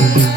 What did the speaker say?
Thank mm -hmm. you.